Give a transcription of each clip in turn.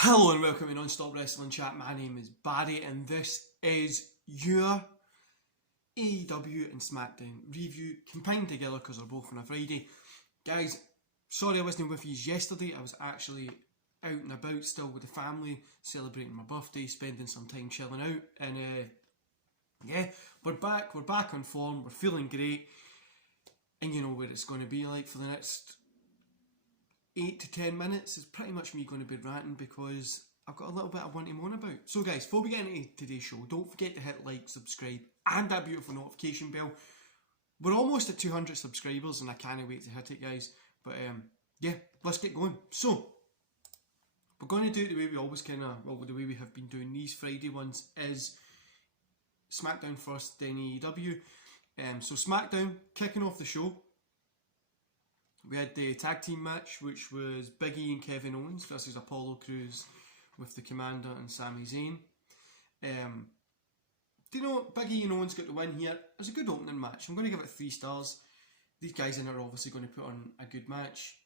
Hello and welcome to Non-Stop Wrestling Chat. My name is Barry and this is your AEW and Smackdown review combined together because they're both on a Friday. Guys, sorry I wasn't with you yesterday. I was actually out and about still with the family, celebrating my birthday, spending some time chilling out, and yeah, we're back on form, we're feeling great, and you know where it's going to be like for the next 8 to 10 minutes is pretty much me going to be ranting because I've got a little bit I want to moan about. So guys, before we get into today's show, don't forget to hit like, subscribe and that beautiful notification bell. We're almost at 200 subscribers and I can't wait to hit it, guys. But yeah, let's get going. So, we're going to do it the way we always the way we have been doing these Friday ones is Smackdown first, then AEW. So Smackdown, kicking off the show. We had the tag team match, which was Big E and Kevin Owens versus Apollo Crews with the Commander and Sami Zayn. Do you know, Big E and Owens got the win here. It was a good opening match. I'm going to give it 3 stars. These guys in are obviously going to put on a good match.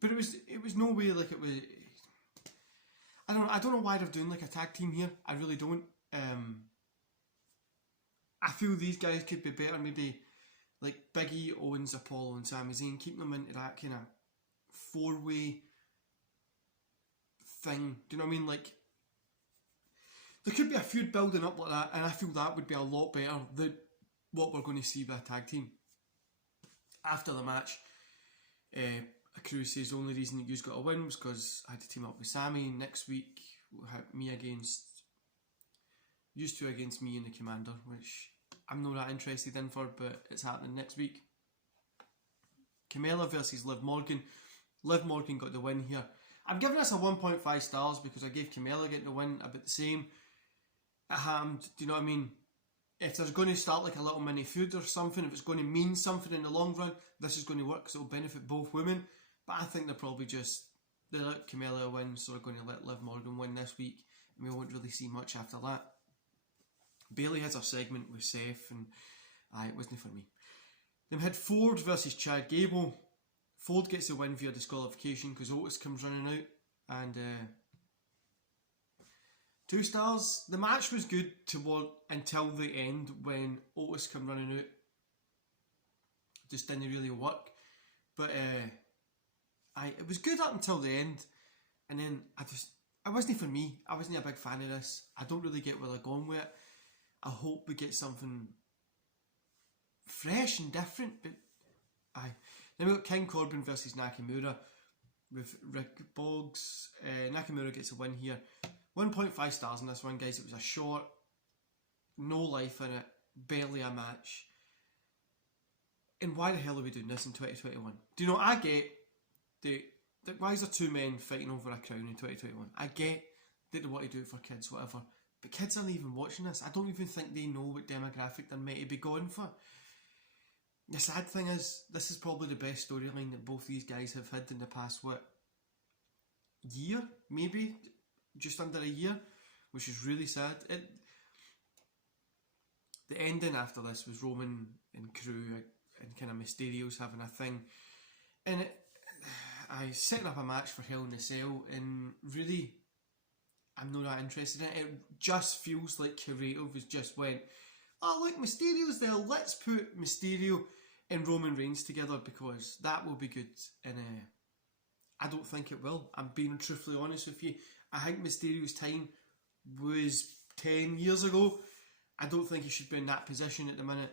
But it was no way like it was... I don't know why they're doing like a tag team here. I really don't. I feel these guys could be better maybe... like Big E, Owens, Apollo and Sami Zayn, keep them into that kind of 4-way thing. Do you know what I mean? Like, there could be a feud building up like that, and I feel that would be a lot better than what we're going to see with a tag team. After the match, Cruz says the only reason that you've got a win was because I had to team up with Sami. Next week, we'll have used to against me and the Commander, which... I'm not that interested in for, but it's happening next week. Camilla versus Liv Morgan. Liv Morgan got the win here. I'm giving this a 1.5 stars because I gave Camilla getting the win about the same. It happened, do you know what I mean? If there's going to start like a little mini feud or something, if it's going to mean something in the long run, this is going to work because it'll benefit both women. But I think they're probably they let Camilla win, so they're going to let Liv Morgan win this week, and we won't really see much after that. Bailey has a segment with Seth, and it wasn't for me. Then we had Ford versus Chad Gable. Ford gets the win via disqualification because Otis comes running out, and 2 stars. The match was good until the end when Otis come running out. Just didn't really work, but it was good up until the end, and then it wasn't for me. I wasn't a big fan of this. I don't really get where they're going with it. I hope we get something fresh and different, but Then we got King Corbin versus Nakamura with Rick Boggs. Nakamura gets a win here. 1.5 stars in this one, guys. It was a short, no life in it, barely a match. And why the hell are we doing this in 2021? Do you know, I get why is there 2 men fighting over a crown in 2021? I get that they want to do it for kids, whatever. But kids aren't even watching this. I don't even think they know what demographic they're meant to be going for. The sad thing is, this is probably the best storyline that both these guys have had in the past, year? Maybe? Just under a year? Which is really sad. The ending after this was Roman and Crew and kind of Mysterio's having a thing. And I setting up a match for Hell in a Cell, and really... I'm not that interested in it. It just feels like Creative has just went, oh look, Mysterio's there, let's put Mysterio and Roman Reigns together because that will be good. And I don't think it will. I'm being truthfully honest with you. I think Mysterio's time was 10 years ago. I don't think he should be in that position at the minute.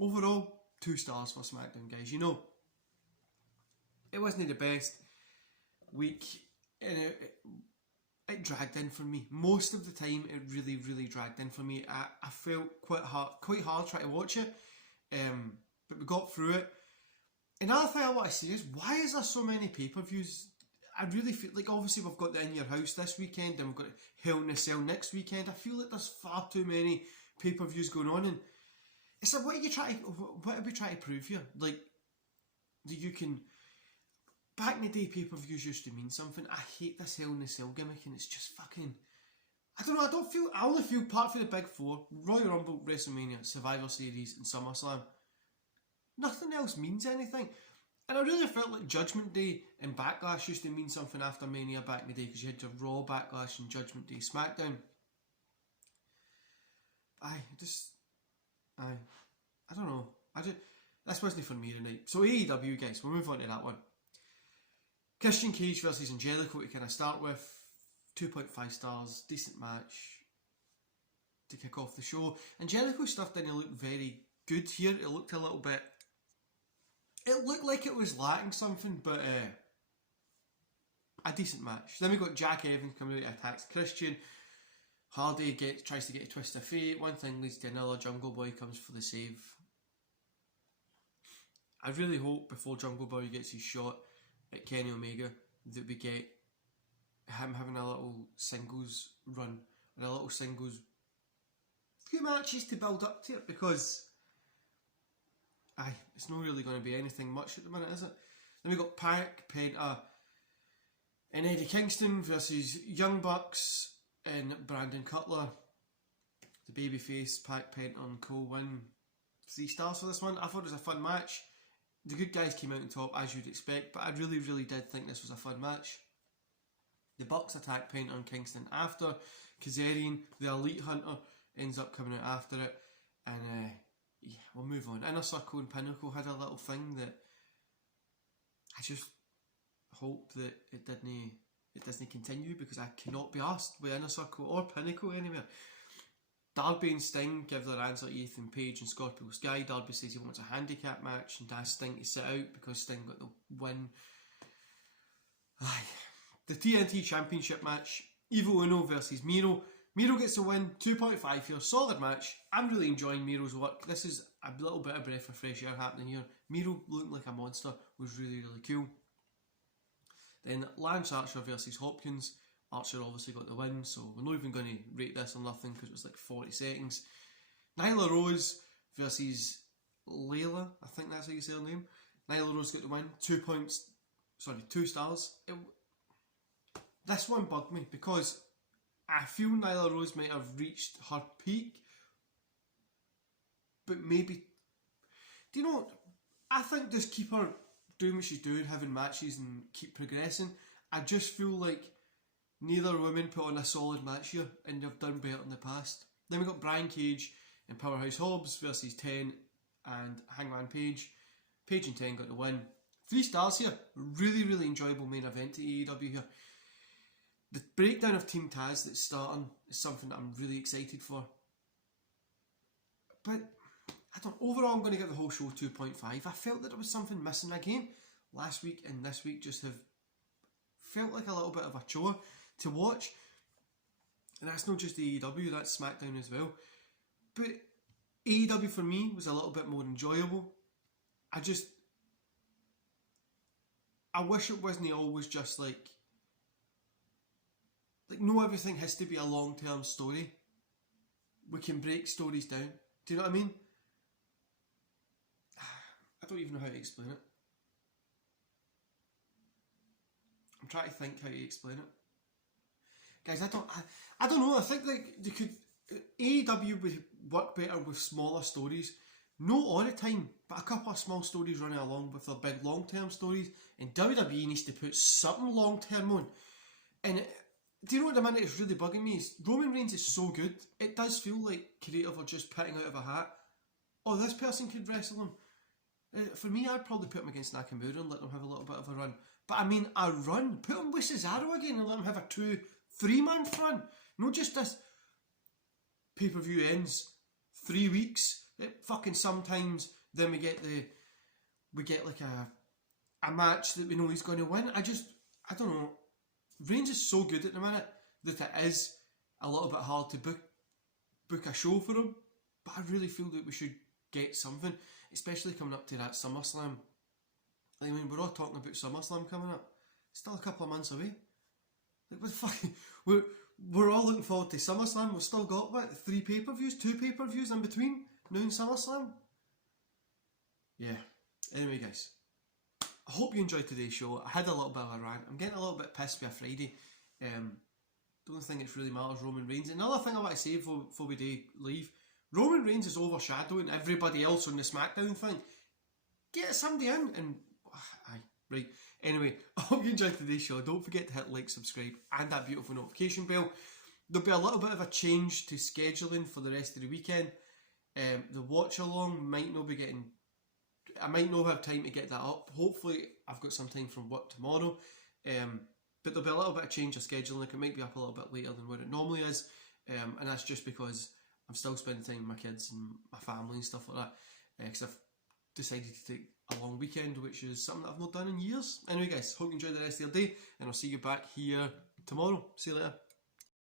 Overall, 2 stars for Smackdown, guys. You know, it wasn't the best week, and it dragged in for me. Most of the time, it really, really dragged in for me. I felt quite hard trying to watch it, but we got through it. Another thing I want to say is, why is there so many pay-per-views? I really feel like, obviously we've got the In Your House this weekend, and we've got Hell in a Cell next weekend. I feel like there's far too many pay-per-views going on, and it's like, what are we trying to prove here? Like, that you can... Back in the day, pay-per-views used to mean something. I hate this Hell in a Cell gimmick, and it's just fucking... I don't know, I only feel part for the big 4, Royal Rumble, WrestleMania, Survivor Series, and SummerSlam. Nothing else means anything. And I really felt like Judgment Day and Backlash used to mean something after Mania back in the day, because you had your Raw, Backlash and Judgment Day, Smackdown. I don't know. This wasn't for me tonight. So AEW, guys, we'll move on to that one. Christian Cage versus Angelico to kind of start with. 2.5 stars, decent match to kick off the show. Angelico stuff didn't look very good here. It looked a little bit... It looked like it was lacking something, but a decent match. Then we got Jack Evans coming out to attack Christian. Hardy tries to get a twist of fate. One thing leads to another. Jungle Boy comes for the save. I really hope before Jungle Boy gets his shot at Kenny Omega that we get him having a little singles run and a little singles few matches to build up to it, because it's not really going to be anything much at the minute, is it? Then we got Pac, Penta and Eddie Kingston versus Young Bucks and Brandon Cutler. The babyface, Pac, Penta and Co win. 3 stars for this one. I thought it was a fun match. The good guys came out on top, as you'd expect, but I really, really did think this was a fun match. The Bucks attack Penta and Kingston after. Kazarian, the Elite Hunter, ends up coming out after it. And yeah, we'll move on. Inner Circle and Pinnacle had a little thing that I just hope that it doesn't continue, because I cannot be asked with Inner Circle or Pinnacle anywhere. Darby and Sting give their answer to Ethan Page and Scorpio Sky. Darby says he wants a handicap match and asks Sting to sit out because Sting got the win. The TNT Championship match, Evil Uno versus Miro. Miro gets the win, 2.5 here, solid match. I'm really enjoying Miro's work. This is a little bit of breath of fresh air happening here. Miro looking like a monster was really, really cool. Then Lance Archer versus Hopkins. Archer obviously got the win, so we're not even going to rate this on nothing because it was like 40 seconds. Nyla Rose versus Layla, I think that's how you say her name. Nyla Rose got the win, 2 stars. This one bugged me because I feel Nyla Rose might have reached her peak, but maybe, do you know, I think just keep her doing what she's doing, having matches and keep progressing. I just feel like neither women put on a solid match here and they've done better in the past. Then we got Brian Cage and Powerhouse Hobbs versus 10 and Hangman Page. Page and 10 got the win. 3 stars here. Really, really enjoyable main event at AEW here. The breakdown of Team Taz that's starting is something that I'm really excited for. But overall I'm going to give the whole show 2.5. I felt that there was something missing again. Last week and this week just have felt like a little bit of a chore to watch. And that's not just AEW, that's Smackdown as well. But AEW for me was a little bit more enjoyable. I wish it wasn't always just like no, everything has to be a long-term story. We can break stories down. Do you know what I mean? I don't even know how to explain it. I'm trying to think how to explain it. Guys, I don't know. I think like AEW would work better with smaller stories. Not all the time, but a couple of small stories running along with their big long-term stories. And WWE needs to put something long-term on. And do you know what the minute is really bugging me is Roman Reigns is so good, it does feel like creative are just picking out of a hat. Oh, this person could wrestle him. For me, I'd probably put him against Nakamura and let them have a little bit of a run. But I mean, a run. Put him with Cesaro again and let him have a 2-3 month run. Not just this pay-per-view ends 3 weeks. It fucking sometimes then we get like a match that we know he's going to win. I don't know. Reigns is so good at the minute that it is a little bit hard to book a show for him. But I really feel that we should get something, especially coming up to that SummerSlam. I mean, we're all talking about SummerSlam coming up. It's still a couple of months away. Like, what the fuck? We're all looking forward to SummerSlam. We've still got, 2 pay-per-views in between now and SummerSlam? Yeah. Anyway, guys. I hope you enjoyed today's show. I had a little bit of a rant. I'm getting a little bit pissed with a Friday. Don't think it really matters, Roman Reigns. Another thing I want to say before we leave. Roman Reigns is overshadowing everybody else on the Smackdown thing. Get somebody in and Right, anyway, I hope you enjoyed today's show. Don't forget to hit like, subscribe, and that beautiful notification bell. There'll be a little bit of a change to scheduling for the rest of the weekend. The watch along might not be getting... I might not have time to get that up. Hopefully I've got some time from work tomorrow. But there'll be a little bit of change of scheduling. Like, it might be up a little bit later than what it normally is. And that's just because I'm still spending time with my kids and my family and stuff like that. Because I've decided to take a long weekend, which is something that I've not done in years. Anyway guys, hope you enjoy the rest of your day, and I'll see you back here tomorrow. See you later.